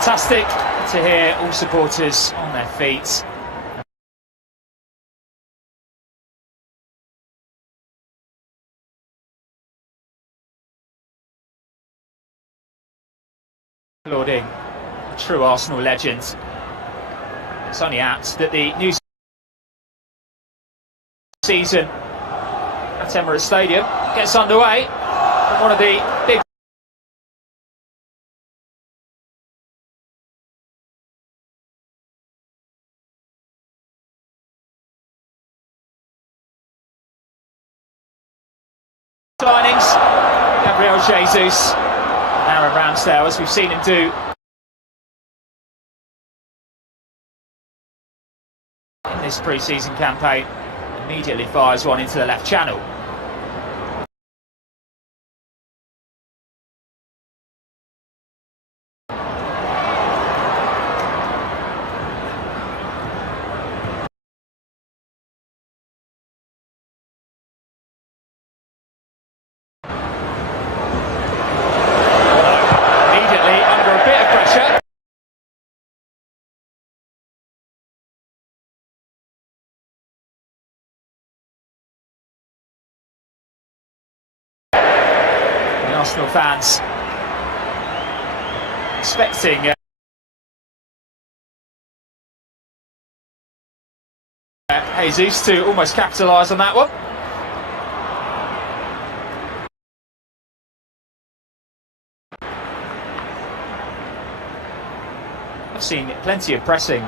Fantastic to hear all supporters on their feet. Applauding a true Arsenal legend. It's only apt that the new season at Emirates Stadium gets underway from one of the big signings, Gabriel Jesus and Aaron Ramsdale, as we've seen him do in this pre-season campaign. Immediately fires one into the left channel. Arsenal fans expecting Jesus to almost capitalise on that one. I've seen plenty of pressing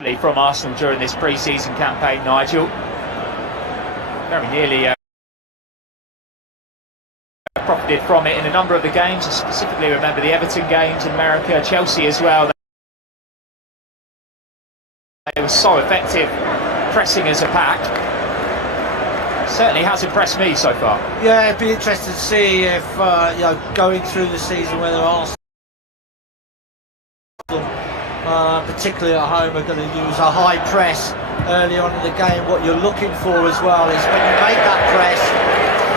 actually from Arsenal during this pre-season campaign, Nigel. Very nearly profited from it in a number of the games. I specifically remember the Everton games in America, Chelsea as well. They were so effective pressing as a pack. Certainly has impressed me so far. Yeah, it'd be interesting to see if going through the season whether Arsenal, particularly at home, are going to use a high press early on in the game. What you're looking for as well is when you make that press,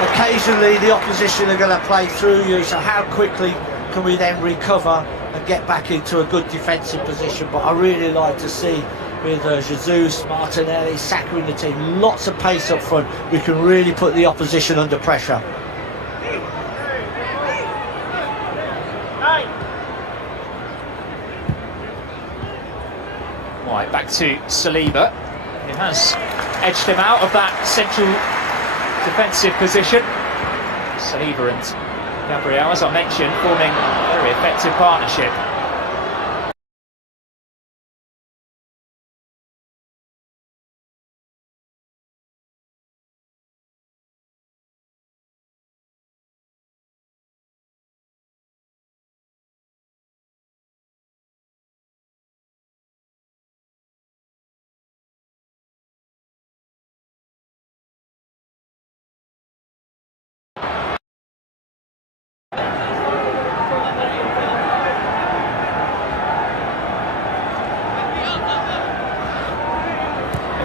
occasionally the opposition are going to play through you, so how quickly can we then recover and get back into a good defensive position. But I really like to see with Jesus, Martinelli, Saka in the team, lots of pace up front. We can really put the opposition under pressure. Right, back to Saliba. He has edged him out of that central defensive position. Saliba and Gabriel, as I mentioned, forming a very effective partnership.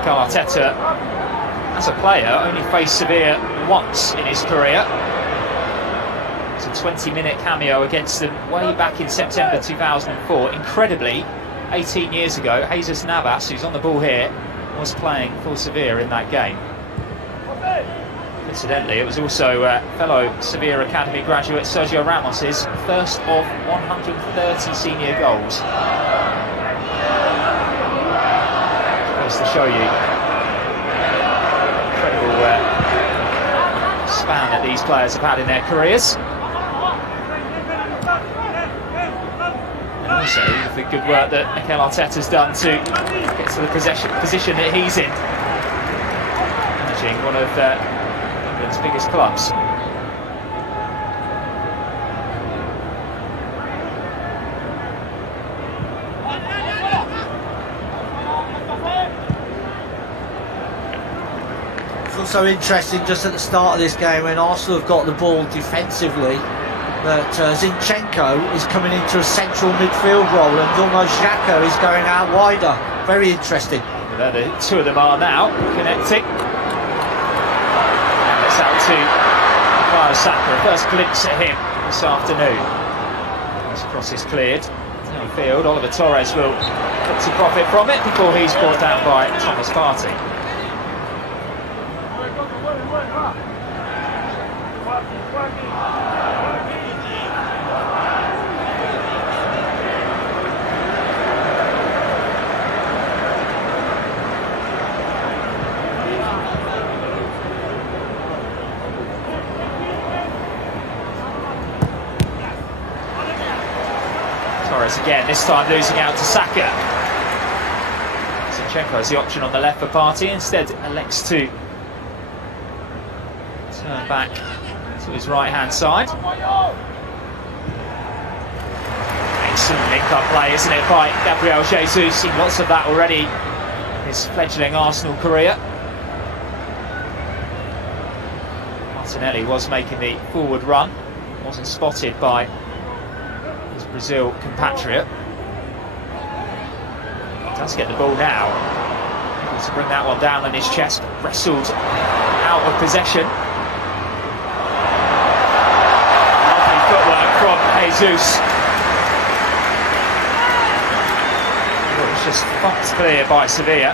Arteta, as a player, only faced Sevilla once in his career. It's a 20-minute cameo against them way back in September 2004. Incredibly, 18 years ago, Jesus Navas, who's on the ball here, was playing for Sevilla in that game. Incidentally, it was also fellow Sevilla Academy graduate Sergio Ramos's first of 130 senior goals. Just to show you incredible that these players have had in their careers. And also the good work that Mikel Arteta's done to get to the position that he's in, managing one of England's biggest clubs. Also interesting just at the start of this game when Arsenal have got the ball defensively that Zinchenko is coming into a central midfield role and almost Xhaka is going out wider. Very interesting. There the two of them are now connecting. And it's out to Bukayo Saka. A first glimpse at him this afternoon. His cross is cleared downfield. Oliver Torres will look to profit from it before he's brought down by Thomas Partey. Torres again, this time losing out to Saka. Zinchenko has the option on the left for Partey, instead elects to turn back to his right-hand side. Excellent link-up play, isn't it, by Gabriel Jesus? Seen lots of that already in his fledgling Arsenal career. Martinelli was making the forward run, wasn't spotted by his Brazil compatriot. Does get the ball now, able to bring that one down on his chest, wrestled out of possession. Lovely footwork from Jesus. Oh, it's just fucked clear by Sevilla.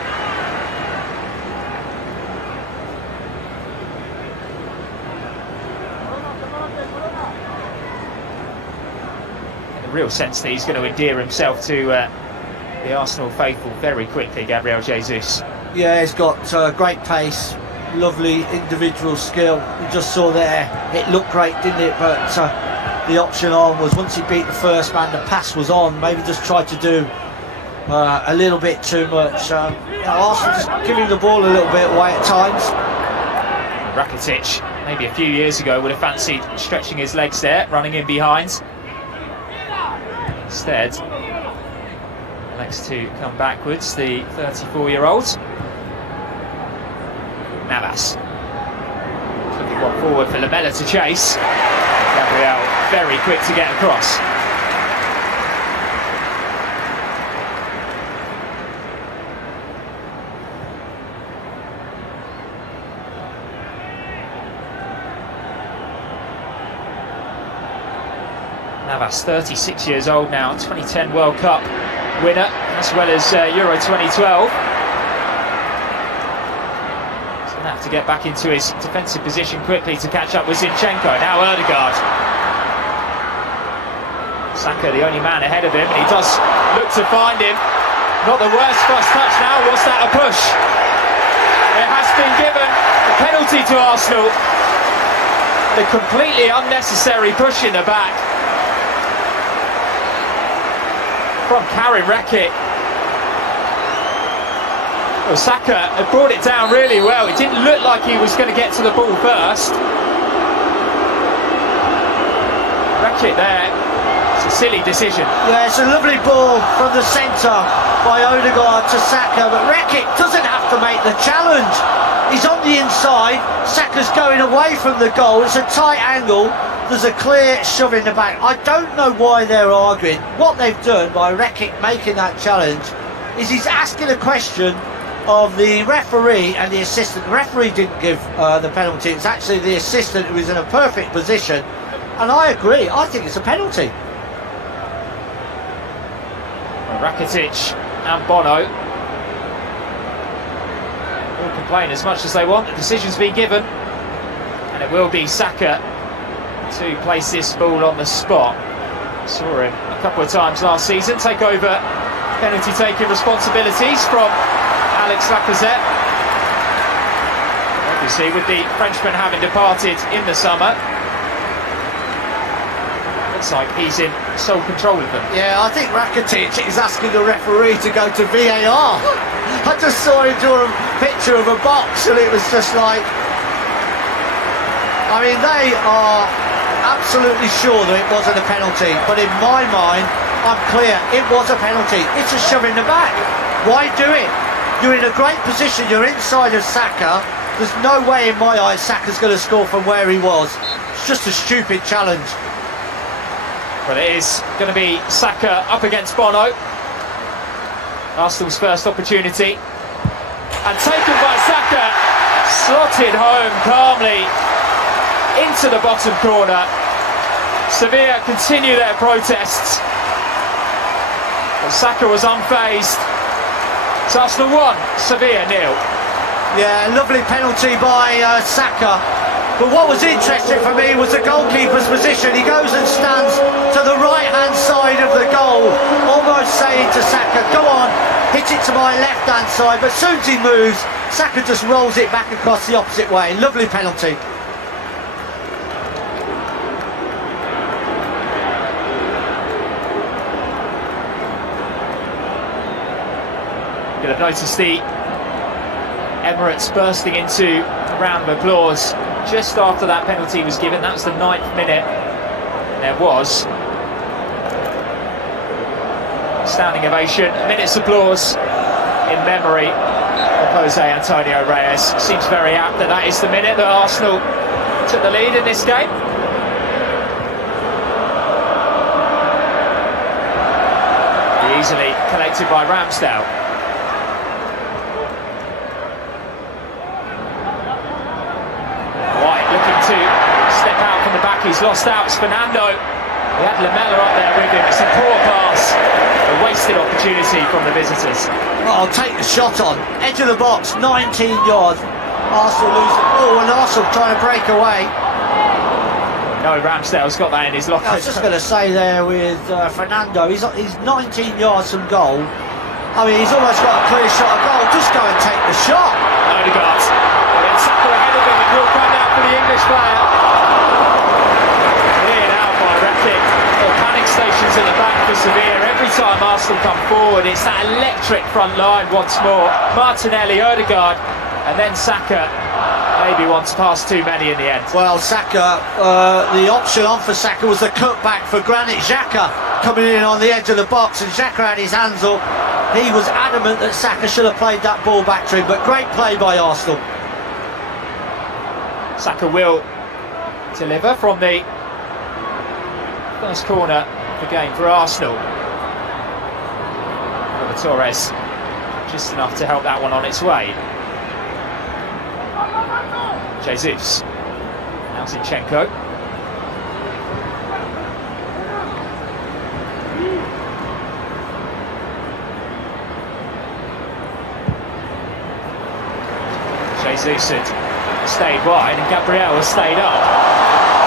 In the real sense that he's going to endear himself to the Arsenal faithful very quickly, Gabriel Jesus. Yeah, he's got great pace, lovely individual skill. You just saw there, it looked great, didn't it? But the option on was once he beat the first man, the pass was on. Maybe just tried to do a little bit too much. Arsenal just giving the ball a little bit away at times. Rakitic, maybe a few years ago, would have fancied stretching his legs there, running in behind. Instead, likes to come backwards, the 34-year-old. Navas looking one forward for Lamela to chase. Gabriel very quick to get across. Navas, 36 years old now, 2010 World Cup winner, as well as Euro 2012. So now to get back into his defensive position quickly to catch up with Zinchenko. Now Ødegaard. Saka the only man ahead of him, and he does look to find him. Not the worst first touch now. Was that a push? It has been given a penalty to Arsenal. The completely unnecessary push in the back from Karim Rekik. Well, Saka had brought it down really well. It didn't look like he was going to get to the ball first. Rekik there. It's a silly decision. Yeah, it's a lovely ball from the centre by Ødegaard to Saka, but Rekik doesn't have to make the challenge. He's on the inside. Saka's going away from the goal. It's a tight angle. There's a clear shove in the back. I don't know why they're arguing. What they've done by Rekik making that challenge is he's asking a question of the referee and the assistant. The referee didn't give the penalty. It's actually the assistant who is in a perfect position. And I agree. I think it's a penalty. Rakitic and Bono all complain as much as they want. The decision's been given, and it will be Saka to place this ball on the spot. Saw him a couple of times last season take over penalty taking responsibilities from Alex Lacazette. obviously, with the Frenchman having departed in the summer. Looks like he's in sole control of them. Yeah, I think Rakitic is asking the referee to go to VAR. I just saw him draw a picture of a box and it was just like... I mean, they are absolutely sure that it wasn't a penalty, but in my mind, I'm clear, it was a penalty. It's a shove in the back. Why do it? You're in a great position, you're inside of Saka. There's no way in my eyes Saka's going to score from where he was. It's just a stupid challenge. Well, it is going to be Saka up against Bono. Arsenal's first opportunity. And taken by Saka. Slotted home calmly into the bottom corner. Sevilla continue their protests. But Saka was unfazed. It's Arsenal 1, Sevilla 0. Yeah, lovely penalty by Saka. But what was interesting for me was the goalkeeper's position. He goes and stands to the right-hand side of the goal, almost saying to Saka, go on, hit it to my left-hand side. But as soon as he moves, Saka just rolls it back across the opposite way. Lovely penalty. You'll have noticed the Emirates bursting into a round of applause just after that penalty was given. That was the 9th minute. There was standing ovation, a minute's applause in memory of Jose Antonio Reyes. Seems very apt that that is the minute that Arsenal took the lead in this game. Easily collected by Ramsdale. To step out from the back, he's lost out. It's Fernando. He had Lamela up there with him. It's a poor pass, a wasted opportunity from the visitors. Well, I'll take the shot on edge of the box, 19 yards. Arsenal lose the ball, and Arsenal trying to break away. No, Ramsdale's got that in his locker. I was just going to say there with Fernando, he's 19 yards from goal. I mean, he's almost got a clear shot of goal. Just go and take the shot. Odegaard. Saka ahead of him. It will come out for the English player. Cleared out by Rakitic. Panic stations at the back for Sevilla. Every time Arsenal come forward, it's that electric front line once more. Martinelli, Odegaard, and then Saka. Maybe once past too many in the end. Well, Saka, the option on for Saka was the cutback for Granit Xhaka coming in on the edge of the box, and Xhaka had his hands up. He was adamant that Saka should have played that ball back to him, but great play by Arsenal. Saka will deliver from the first corner of the game for Arsenal. Robert Torres just enough to help that one on its way. Jesus. Now Zinchenko. Jesus had stayed wide and Gabriel has stayed up.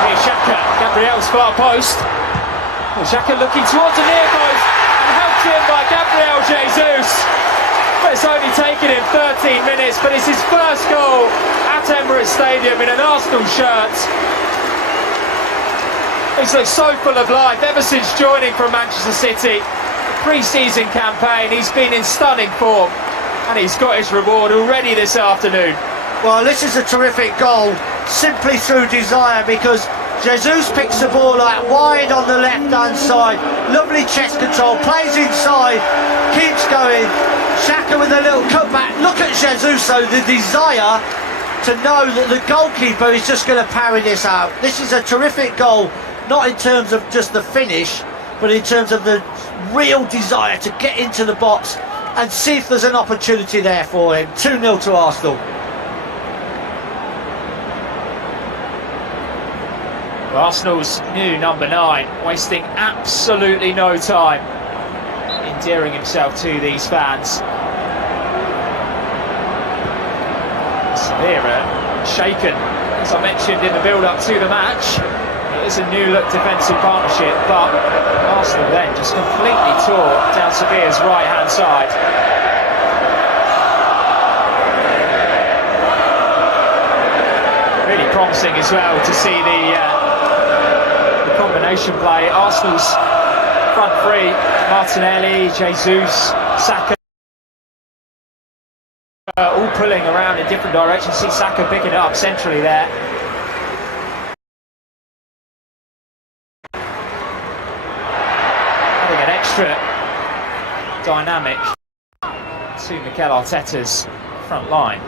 Here's Xhaka, Gabriel's far post. Well, Xhaka looking towards the near post and helped in by Gabriel Jesus. But it's only taken him 13 minutes, but it's his first goal at Emirates Stadium in an Arsenal shirt. He's looked so full of life ever since joining from Manchester City. The pre-season campaign, he's been in stunning form and he's got his reward already this afternoon. Well, this is a terrific goal, simply through desire, because Jesus picks the ball out wide on the left-hand side. Lovely chest control, plays inside, keeps going. Xhaka with a little cutback. Look at Jesus, though, the desire to know that the goalkeeper is just going to parry this out. This is a terrific goal, not in terms of just the finish, but in terms of the real desire to get into the box and see if there's an opportunity there for him. 2-0 to Arsenal. Arsenal's new number 9, wasting absolutely no time endearing himself to these fans. Sevilla shaken, as I mentioned in the build-up to the match. It is a new-look defensive partnership, but Arsenal then just completely tore down Sevilla's right-hand side. amusing as well to see the combination play. Arsenal's front three: Martinelli, Jesus, Saka, all pulling around in different directions. See Saka picking it up centrally there. Adding an extra dynamic to Mikel Arteta's front line.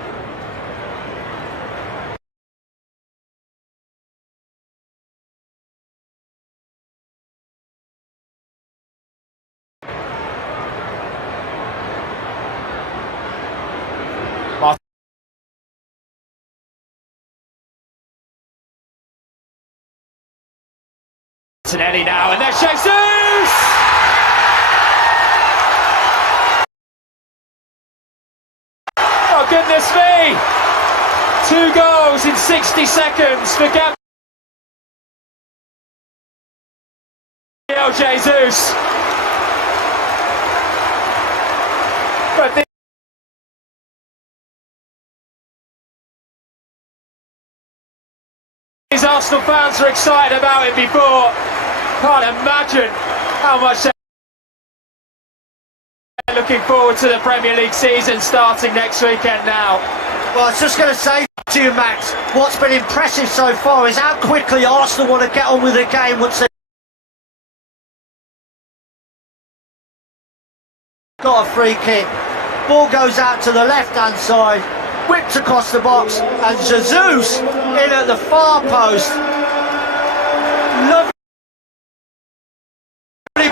Martinelli now, and there's Jesus! Oh goodness me! 2 goals in 60 seconds for Gabriel Jesus. But these Arsenal fans are excited about it before. Can't imagine how much they're looking forward to the Premier League season starting next weekend now. Well, I was just going to say to you, Max, what's been impressive so far is how quickly Arsenal want to get on with the game once they've got a free kick. Ball goes out to the left-hand side, whipped across the box, and Jesus in at the far post. Lovely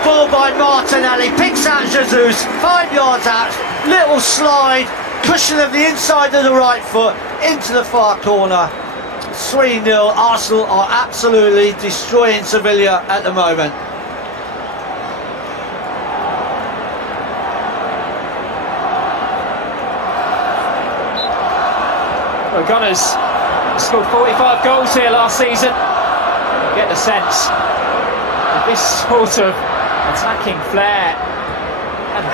ball by Martinelli, picks out Jesus, 5 yards out, little slide, cushion of the inside of the right foot into the far corner. 3-0. Arsenal are absolutely destroying Sevilla at the moment. Well, Gunners scored 45 goals here last season. You get the sense that this sort of attacking flair and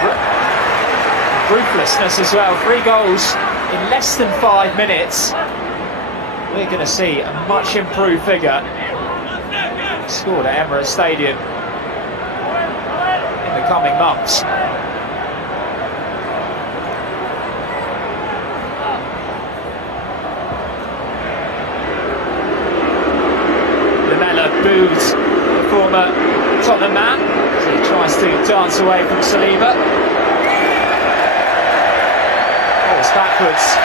ruthlessness as well. 3 goals in less than 5 minutes. We're going to see a much improved figure scored at Emirates Stadium in the coming months. Boos, the former Tottenham man, as he tries to dance away from Saliba. Falls backwards.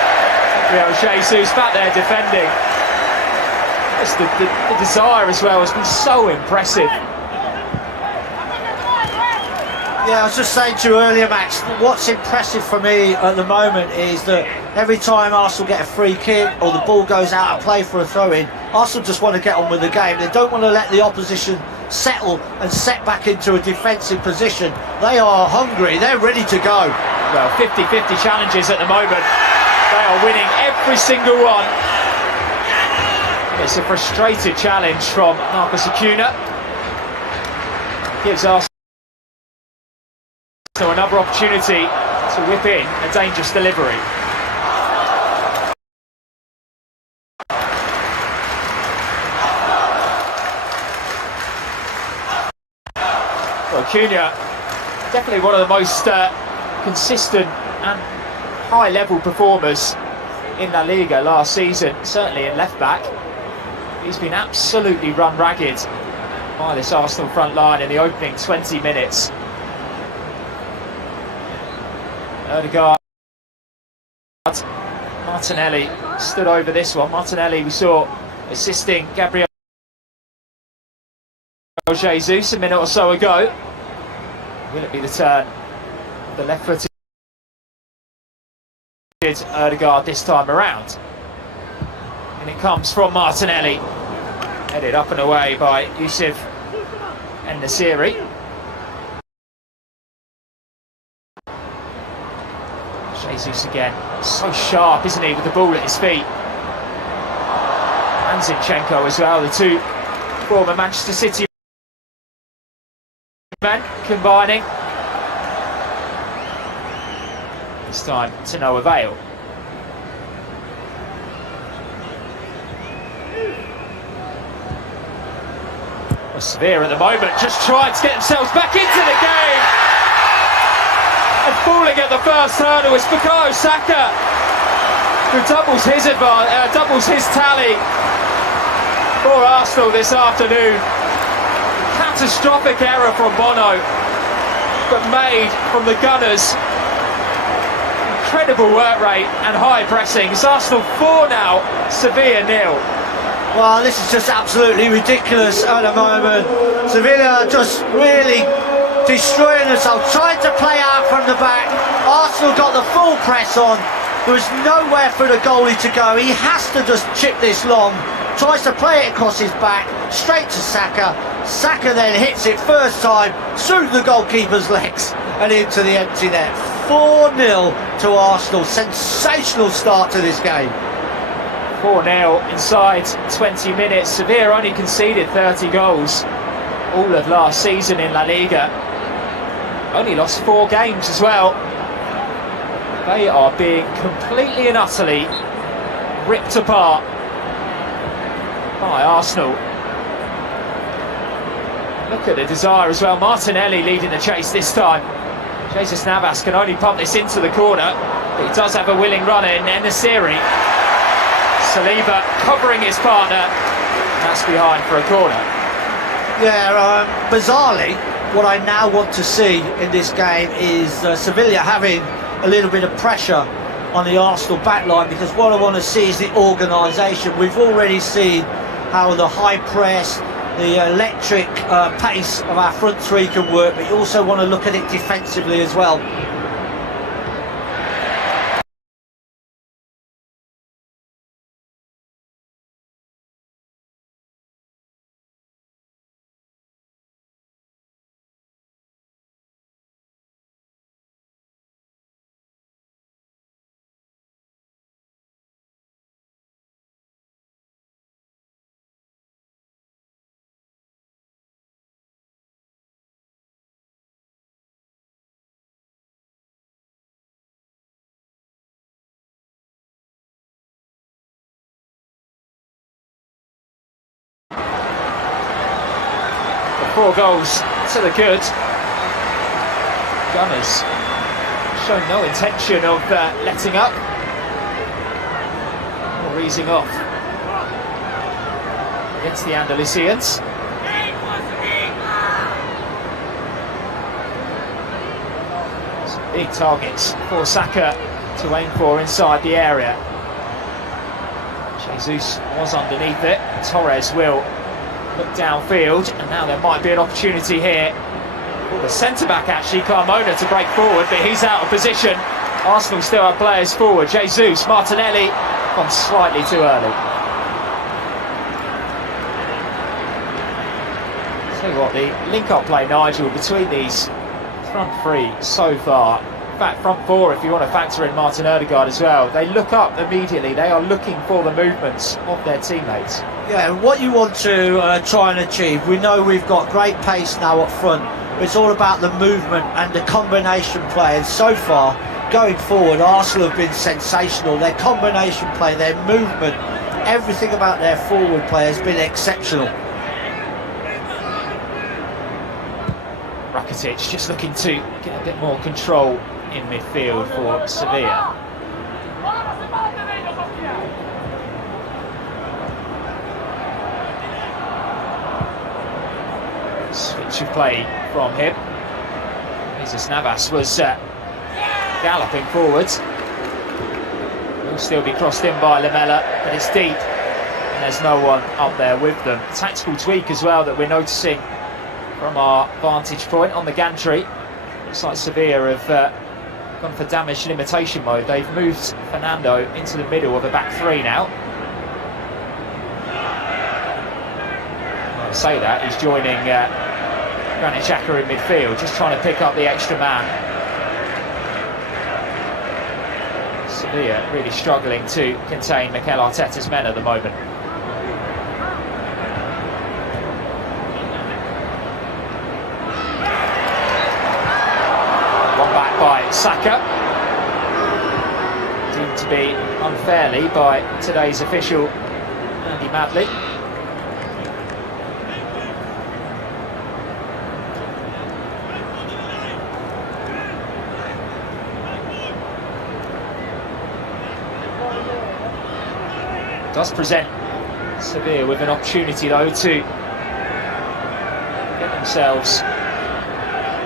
Gabriel Jesus back there defending. Just the desire as well has been so impressive. Yeah, I was just saying to you earlier, Max, what's impressive for me at the moment is that every time Arsenal get a free kick or the ball goes out of play for a throw-in, Arsenal just want to get on with the game. They don't want to let the opposition settle and set back into a defensive position. They are hungry, they're ready to go. Well, 50-50 challenges at the moment. They are winning every single one. It's a frustrated challenge from Marcus Acuna. Gives Arsenal another opportunity to whip in a dangerous delivery. Well, Acuna, definitely one of the most consistent and high-level performers in La Liga last season, certainly in left-back. He's been absolutely run ragged by this Arsenal front line in the opening 20 minutes. Odegaard, Martinelli stood over this one. Martinelli, we saw assisting Gabriel Jesus a minute or so ago. Will it be the turn of the left-footed Odegaard this time around? And it comes from Martinelli, headed up and away by Yusuf En-Nesyri. Jesus again, so sharp, isn't he, with the ball at his feet. And Zinchenko as well, the two former Manchester City men combining. This time to no avail. Well, Sevilla at the moment just trying to get themselves back into the game. And falling at the first hurdle is Bukayo Saka, who doubles his tally for Arsenal this afternoon. Catastrophic error from Bono, but made from the Gunners. Incredible work rate and high pressing. It's Arsenal 4 now, Sevilla 0. Well, this is just absolutely ridiculous at the moment. Sevilla just really destroying themselves, trying to play out from the back. Arsenal got the full press on. There was nowhere for the goalie to go. He has to just chip this long. Tries to play it across his back, straight to Saka. Saka then hits it first time through the goalkeeper's legs and into the empty net. 4-0 to Arsenal. Sensational start to this game. 4-0 inside 20 minutes. Sevilla only conceded 30 goals all of last season in La Liga. Only lost 4 games as well. They are being completely and utterly ripped apart by Arsenal. Look at the desire as well. Martinelli leading the chase this time. Jesus Navas can only pump this into the corner, but he does have a willing runner in Enesiri. Saliba covering his partner, and that's behind for a corner. Yeah, bizarrely, what I now want to see in this game is Sevilla having a little bit of pressure on the Arsenal backline, because what I want to see is the organisation. We've already seen how the high press, the electric pace of our front three can work, but you also want to look at it defensively as well. The 4 goals to the good. Gunners shown no intention of letting up or easing off against the Andalusians. Some big targets for Saka to aim for inside the area. Jesus was underneath it. Torres will look downfield, and now there might be an opportunity here for the centre-back, actually, Carmona, to break forward, but he's out of position. Arsenal still have players forward. Jesus, Martinelli gone slightly too early. Tell you what, the link-up play, Nigel, between these front three so far, in fact front four if you want to factor in Martin Ødegaard as well, they look up immediately. They are looking for the movements of their teammates. Yeah, what you want to try and achieve, we know we've got great pace now up front, but it's all about the movement and the combination play, and so far going forward Arsenal have been sensational. Their combination play, their movement, everything about their forward play has been exceptional. Rakitic just looking to get a bit more control in midfield for Sevilla. Switch of play from him. Jesus Navas was galloping forwards. Will still be crossed in by Lamela, but it's deep and there's no one up there with them. Tactical tweak as well that we're noticing from our vantage point on the gantry. Looks like Sevilla have gone for damage limitation mode. They've moved Fernando into the middle of a back three now. I say that, he's joining Granit Xhaka in midfield, just trying to pick up the extra man. Sevilla really struggling to contain Mikel Arteta's men at the moment. One back by Saka, deemed to be unfairly by today's official Andy Madley. Does present Sevilla with an opportunity though to get themselves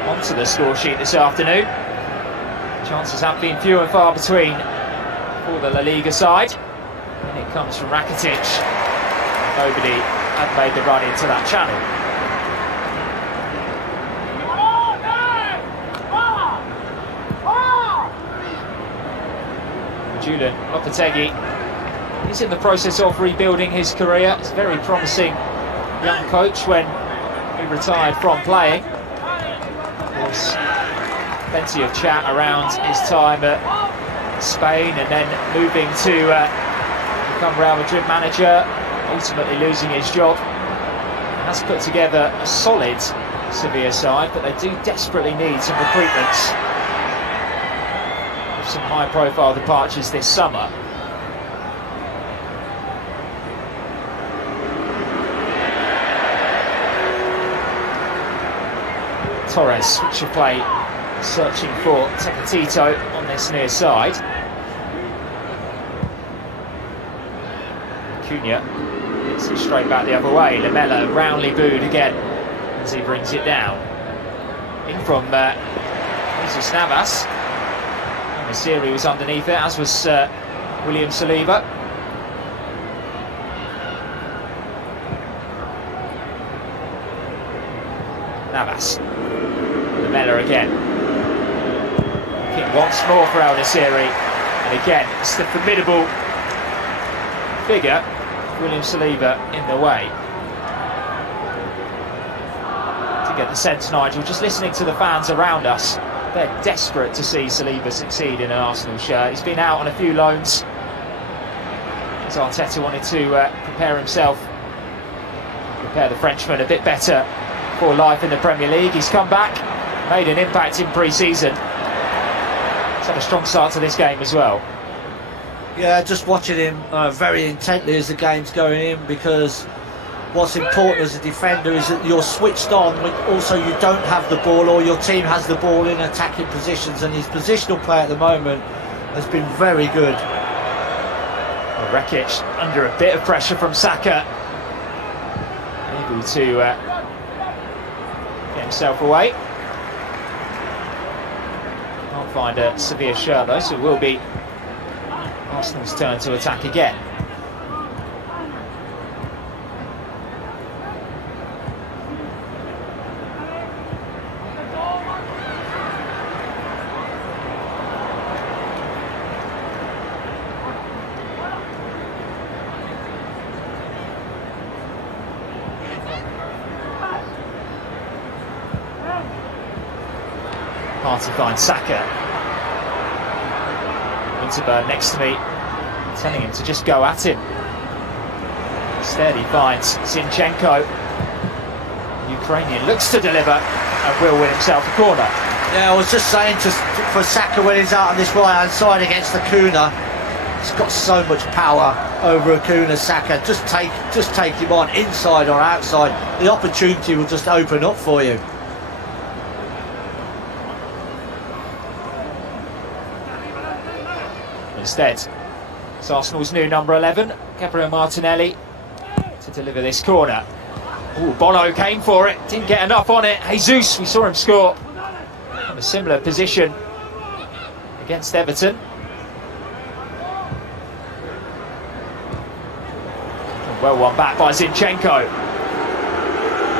onto the score sheet this afternoon. Chances have been few and far between for the La Liga side. And it comes from Rakitic. Nobody had made the run into that channel. Julian Lopetegui is in the process of rebuilding his career. He's a very promising young coach when he retired from playing. There was plenty of chat around his time at Spain and then moving to become Real Madrid manager, ultimately losing his job. He has put together a solid Sevilla side, but they do desperately need some recruitments. With some high-profile departures this summer. Torres, which will play searching for Tecatito on this near side. Cunha gets it straight back the other way. Lamela roundly booed again as he brings it down. In from Jesus Navas. And Masiri was underneath it, as was William Saliba. Navas. Lamela again. Kick once more for El Nasiri. And again, it's the formidable figure, William Saliba, in the way. To get the sense, Nigel, just listening to the fans around us, they're desperate to see Saliba succeed in an Arsenal shirt. He's been out on a few loans, as Arteta wanted to prepare the Frenchman a bit better for life in the Premier League. He's come back, made an impact in pre-season. He's had a strong start to this game as well. Yeah, just watching him very intently as the game's going in, because what's important as a defender is that you're switched on when also you don't have the ball or your team has the ball in attacking positions, and his positional play at the moment has been very good. Well, Rakitic under a bit of pressure from Saka, able to get himself away. Can't find a Sevilla shirt though, so it will be Arsenal's turn to attack again. Party finds Saka. Winterburn next to me, telling him to just go at him. Instead he finds Zinchenko. The Ukrainian looks to deliver and will win himself a corner. Yeah, I was just saying for Saka when he's out on this right-hand side against Acuna, he's got so much power over Acuna. Saka, just take him on, inside or outside. The opportunity will just open up for you. Instead, it's Arsenal's new number 11, Gabriel Martinelli, to deliver this corner. Ooh, Bono came for it, didn't get enough on it. Jesus, we saw him score from a similar position against Everton. Well won back by Zinchenko.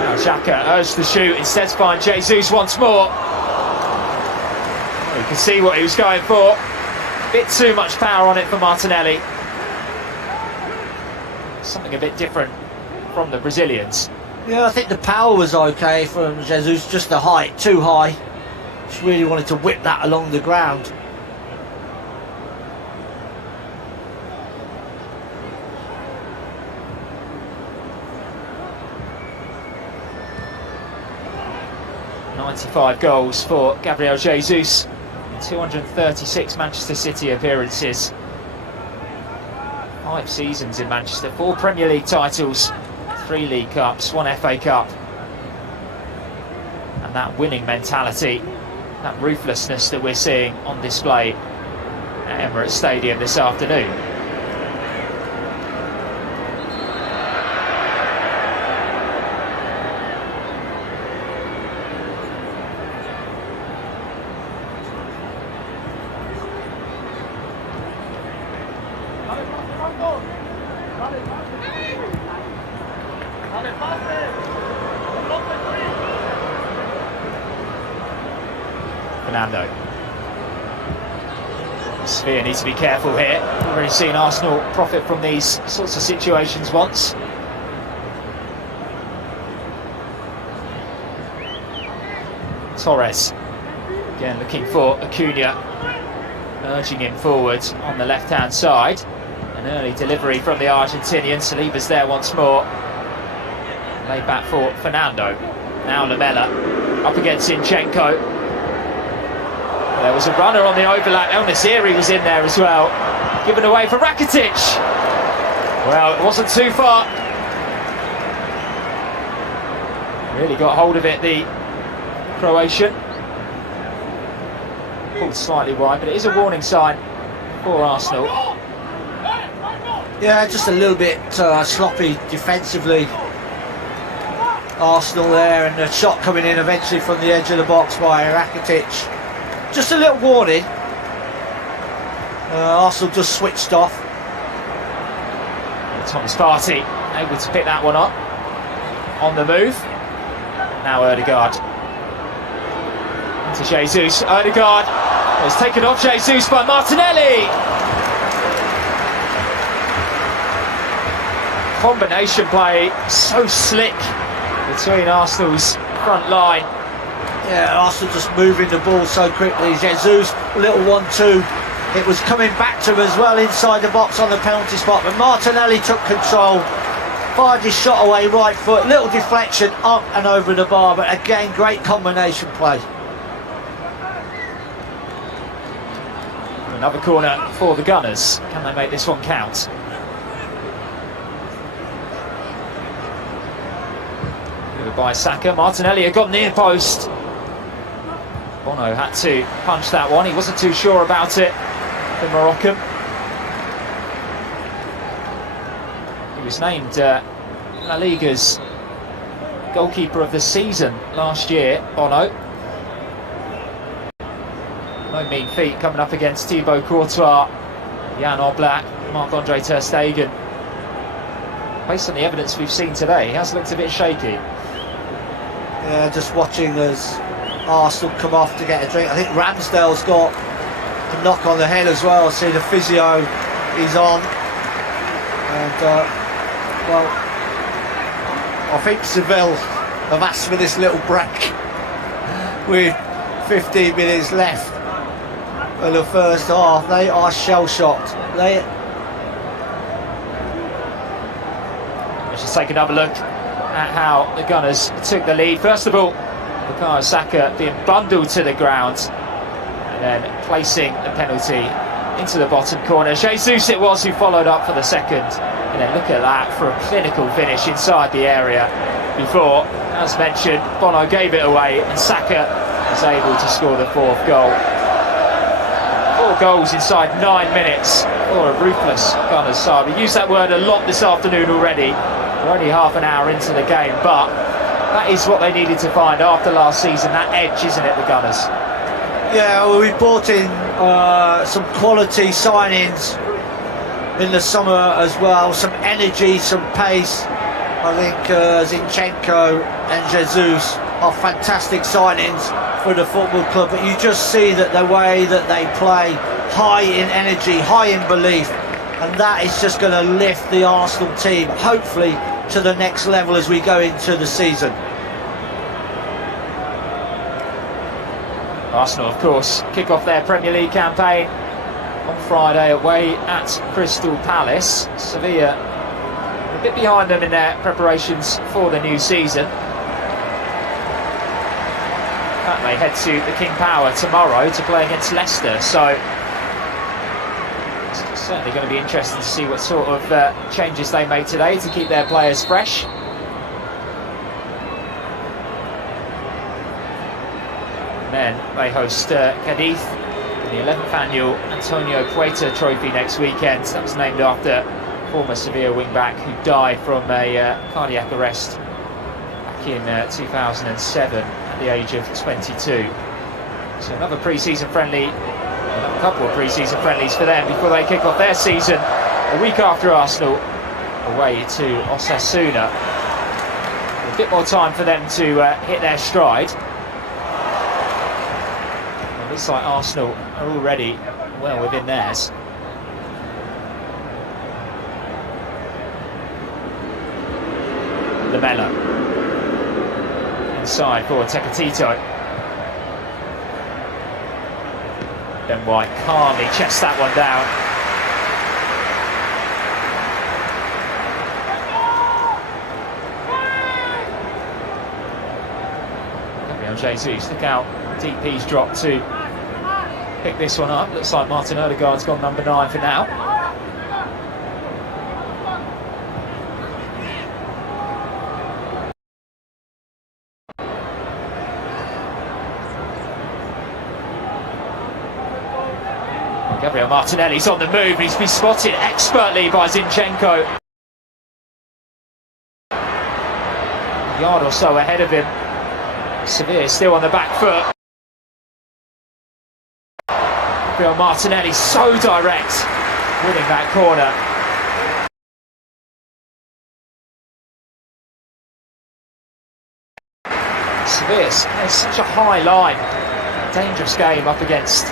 Now Xhaka urged the shoot, instead find Jesus once more. Well, you can see what he was going for. Bit too much power on it for Martinelli. Something a bit different from the Brazilians. Yeah, I think the power was okay from Jesus, just the height, too high. Just really wanted to whip that along the ground. .95 goals for Gabriel Jesus. 236 Manchester City appearances. 5 seasons in Manchester, 4 Premier League titles, 3 League Cups, 1 FA Cup. And that winning mentality, that ruthlessness that we're seeing on display at Emirates Stadium this afternoon. Fernando. Sevilla need to be careful here. We've already seen Arsenal profit from these sorts of situations once. Torres, again looking for Acuna, urging him forward on the left-hand side. An early delivery from the Argentinian. Saliba's there once more. Laid back for Fernando. Now Lamela up against Zinchenko. There was a runner on the overlap. El Nasiri was in there as well. Given away for Rakitic. Well, it wasn't too far. Really got hold of it, the Croatian. Pulled slightly wide, but it is a warning sign for Arsenal. Yeah, just a little bit sloppy defensively. Arsenal there, and the shot coming in eventually from the edge of the box by Rakitic. Just a little warning. Arsenal just switched off. Thomas Partey able to pick that one up. On the move. Now Ødegaard. To Jesus. Ødegaard was taken off Jesus by Martinelli. Combination play so slick between Arsenal's front line. Yeah, Arsenal just moving the ball so quickly. Jesus, little 1-2. It was coming back to him as well inside the box on the penalty spot, but Martinelli took control, fired his shot away, right foot, little deflection up and over the bar, but again, great combination play. Another corner for the Gunners. Can they make this one count? By Saka. Martinelli had got near post. Bono had to punch that one. He wasn't too sure about it, the Moroccan. He was named La Liga's goalkeeper of the season last year, Bono. No mean feat coming up against Thibaut Courtois, Jan Oblak, Marc-Andre ter Stegen. Based on the evidence we've seen today, he has looked a bit shaky. Yeah, just watching as Arsenal come off to get a drink. I think Ramsdale's got a knock on the head as well. See the physio is on. And, well, I think Seville have asked for this little break with 15 minutes left in the first half. They are shell-shocked. Let's just take another look at how the Gunners took the lead. First of all, Bukayo Saka being bundled to the ground and then placing the penalty into the bottom corner. Jesus it was who followed up for the second, and then look at that for a clinical finish inside the area before, as mentioned, Bono gave it away and Saka was able to score the fourth goal. 4 goals inside 9 minutes for a ruthless Gunners side. We used that word a lot this afternoon already. We're only half an hour into the game, but that is what they needed to find after last season, that edge, isn't it, the Gunners? Yeah, well, we brought in some quality signings in the summer as well, some energy, some pace. I think Zinchenko and Jesus are fantastic signings for the football club, but you just see that the way that they play, high in energy, high in belief, and that is just going to lift the Arsenal team, hopefully, to the next level as we go into the season. Arsenal, of course, kick off their Premier League campaign on Friday away at Crystal Palace. Sevilla a bit behind them in their preparations for the new season. They head to the King Power tomorrow to play against Leicester, so it's certainly going to be interesting to see what sort of changes they make today to keep their players fresh. And then they host Cadiz in the 11th annual Antonio Puerta Trophy next weekend. That was named after former Sevilla wing-back who died from a cardiac arrest back in 2007 at the age of 22. So another pre-season friendly, a couple of pre-season friendlies for them before they kick off their season a week after Arsenal away to Osasuna. A bit more time for them to hit their stride. It looks like Arsenal are already well within theirs. Lamela inside for Tecatito. Then White calmly chests that one down. Gabriel Jesus, look how deep he's dropped to pick this one up. Looks like Martin Odegaard's gone number 9 for now. Gabriel Martinelli's on the move, he's been spotted expertly by Zinchenko. A yard or so ahead of him. Sevilla still on the back foot. Gabriel Martinelli so direct, winning that corner. Sevilla has such a high line. Dangerous game up against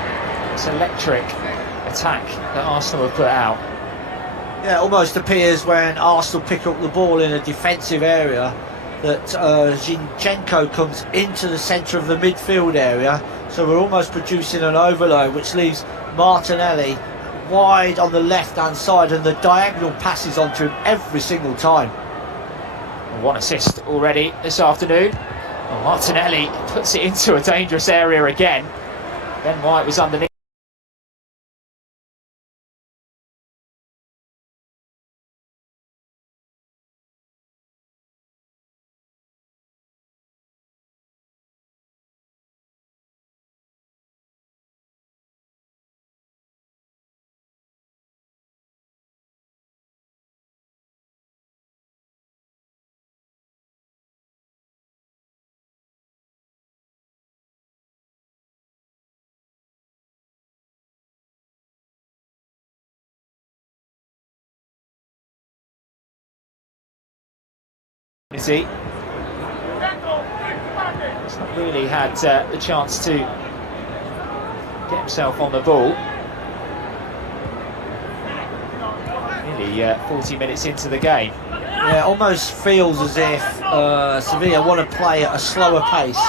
this electric attack that Arsenal have put out. Yeah, it almost appears when Arsenal pick up the ball in a defensive area that Zinchenko comes into the centre of the midfield area, so we're almost producing an overload which leaves Martinelli wide on the left hand side, and the diagonal passes onto him every single time. One assist already this afternoon. Well, Martinelli puts it into a dangerous area again. Ben White was underneath. Is he? He's not really had the chance to get himself on the ball. Nearly 40 minutes into the game. Yeah, almost feels as if Sevilla want to play at a slower pace.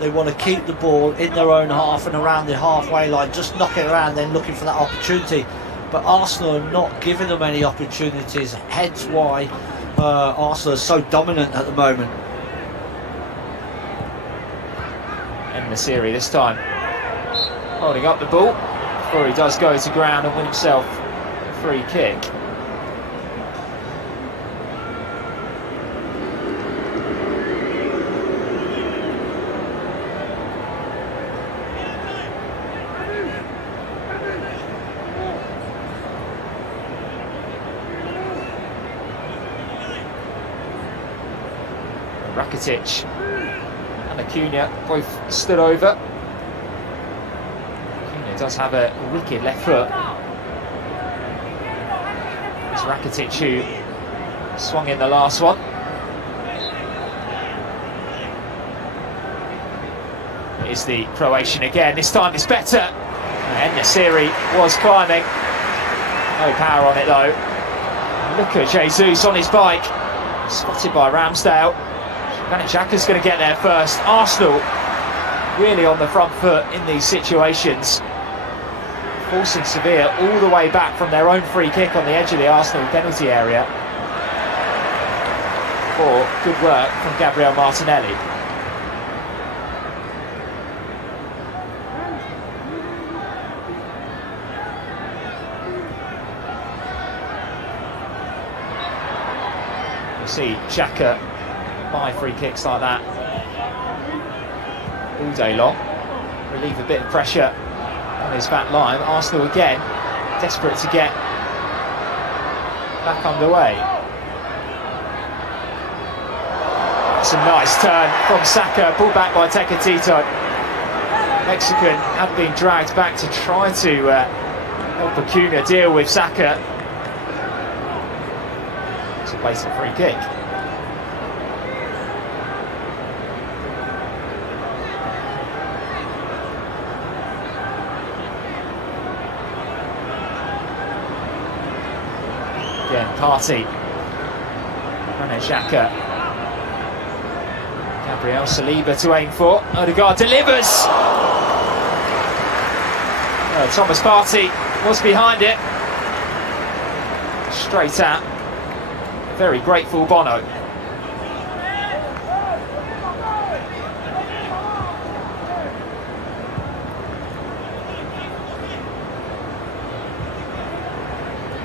They want to keep the ball in their own half and around the halfway line, just knock it around, then looking for that opportunity. But Arsenal are not giving them any opportunities, hence why Arsenal is so dominant at the moment. And Nasiri this time holding up the ball before he does go to ground and win himself a free kick. Rakitic and Acuna both stood over. Acuna does have a wicked left foot. It's Rakitic who swung in the last one. It is the Croatian again, this time it's better. And Nasiri was climbing. No power on it though. Look at Jesus on his bike. Spotted by Ramsdale. Granit Xhaka's going to get there first. Arsenal really on the front foot in these situations, forcing Sevilla all the way back from their own free kick on the edge of the Arsenal penalty area. For good work from Gabriel Martinelli. You see Xhaka buy free kicks like that all day long, relieve a bit of pressure on his back line. Arsenal again desperate to get back underway. That's a nice turn from Saka, pulled back by Tecatito. Mexican had been dragged back to try to help Acuna deal with Saka. a blatant free kick. Again, Partey. Granit Xhaka. Gabriel Saliba to aim for. Odegaard delivers! Thomas Partey was behind it. Straight at. Very grateful Bono.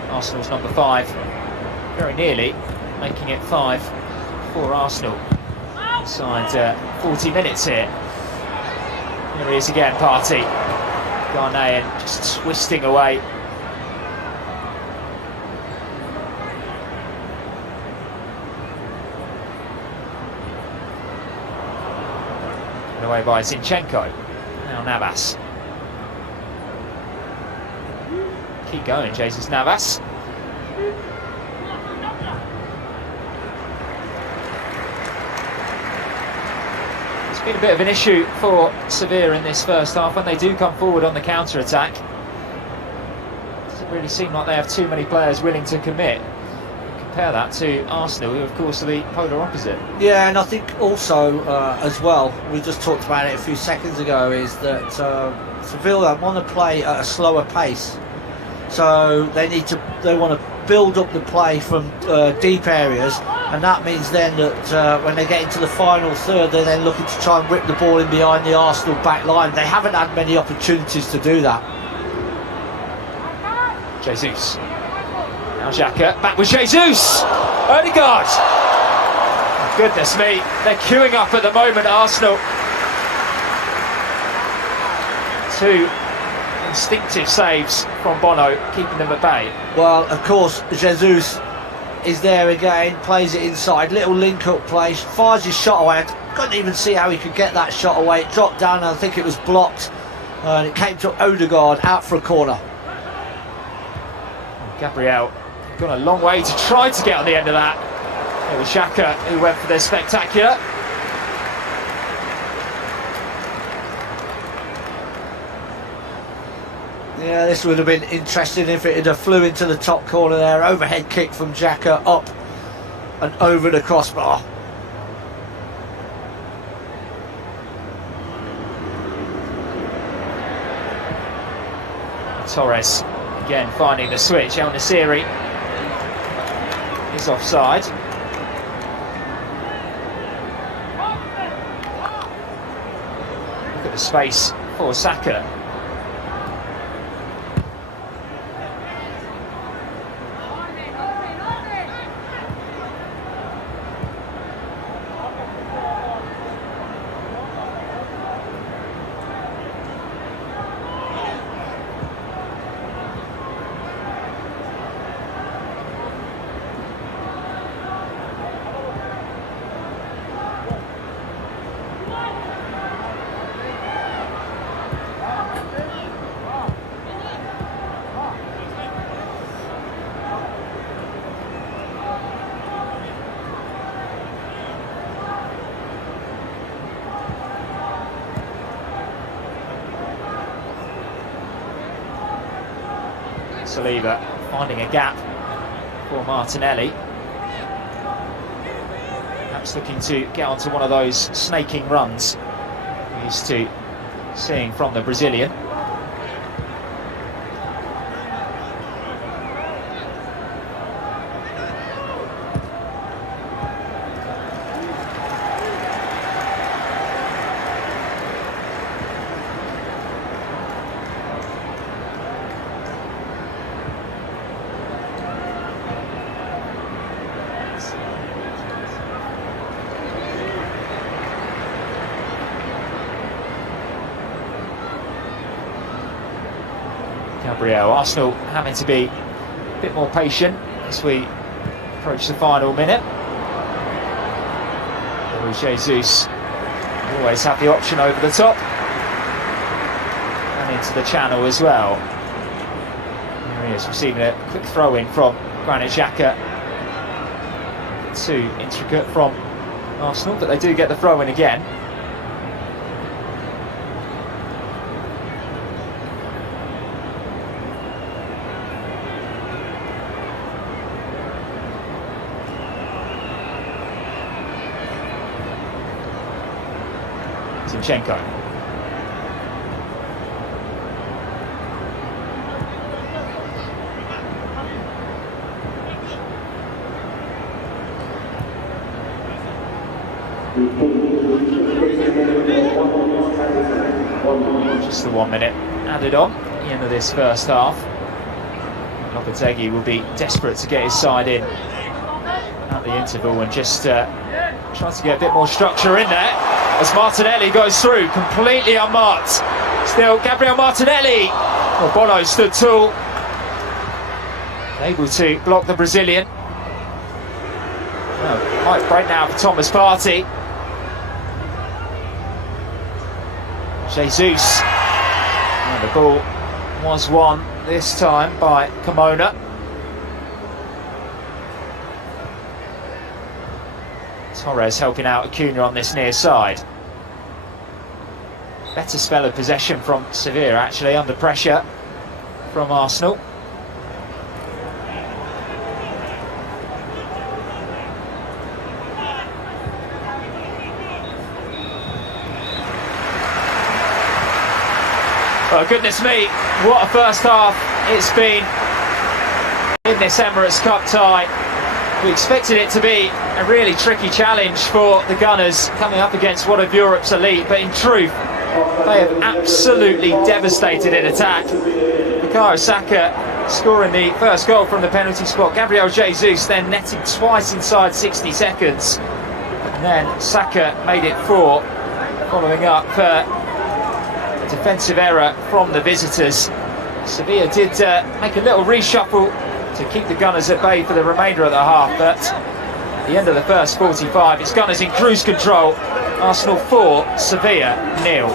Arsenal's number 5, very nearly making it 5 for Arsenal. Inside 40 minutes here. Here he is again, Partey. Ghanaian just twisting away. Taken away by Zinchenko. Now Navas. Keep going, Jesus Navas. It's been a bit of an issue for Sevilla in this first half when they do come forward on the counter-attack. Doesn't really seem like they have too many players willing to commit. Compare that to Arsenal, who of course are the polar opposite. Yeah, and I think also as well, we just talked about it a few seconds ago, is that Sevilla want to play at a slower pace. So they want to build up the play from deep areas, and that means then that when they get into the final third, they're then looking to try and whip the ball in behind the Arsenal back line. They haven't had many opportunities to do that. Jesus. Now Xhaka, back with Jesus! Odegaard! Goodness me, they're queuing up at the moment, Arsenal. 2 instinctive saves from Bono, keeping them at bay. Well, of course, Jesus is there again, plays it inside, little link-up play, fires his shot away. I couldn't even see how he could get that shot away. It dropped down, and I think it was blocked, and it came to Odegaard out for a corner. Gabriel gone a long way to try to get on the end of that. It was Xhaka who went for the spectacular. Yeah, this would have been interesting if it had flew into the top corner there. Overhead kick from Xhaka, up and over the crossbar. Torres again finding the switch. El Nassiri is offside. Look at the space for Saka. Saliba finding a gap for Martinelli. Perhaps looking to get onto one of those snaking runs we're used to seeing from the Brazilian. Gabriel, Arsenal having to be a bit more patient as we approach the final minute. Jesus always have the option over the top and into the channel as well. Here he is receiving a quick throw in from Granit Xhaka. too intricate from Arsenal, but they do get the throw in again. Zinchenko. Just the 1 minute added on at the end of this first half. Lopetegui will be desperate to get his side in at the interval and just try to get a bit more structure in there as Martinelli goes through, completely unmarked. Still Gabriel Martinelli. Well, Bono stood tall, able to block the Brazilian. Oh, might break now for Thomas Partey. Jesus. And the ball was won this time by Carmona. Torres helping out Acuna on this near side. Better spell of possession from Sevilla, actually, under pressure from Arsenal. Oh, goodness me, what a first half it's been in this Emirates Cup tie. We expected it to be a really tricky challenge for the Gunners coming up against one of Europe's elite, but in truth, they have absolutely devastated in attack. Bukayo Saka scoring the first goal from the penalty spot. Gabriel Jesus then netting twice inside 60 seconds. And then Saka made it 4, following up a defensive error from the visitors. Sevilla did make a little reshuffle to keep the Gunners at bay for the remainder of the half, but at the end of the first 45, it's Gunners in cruise control. Arsenal 4, Sevilla 0.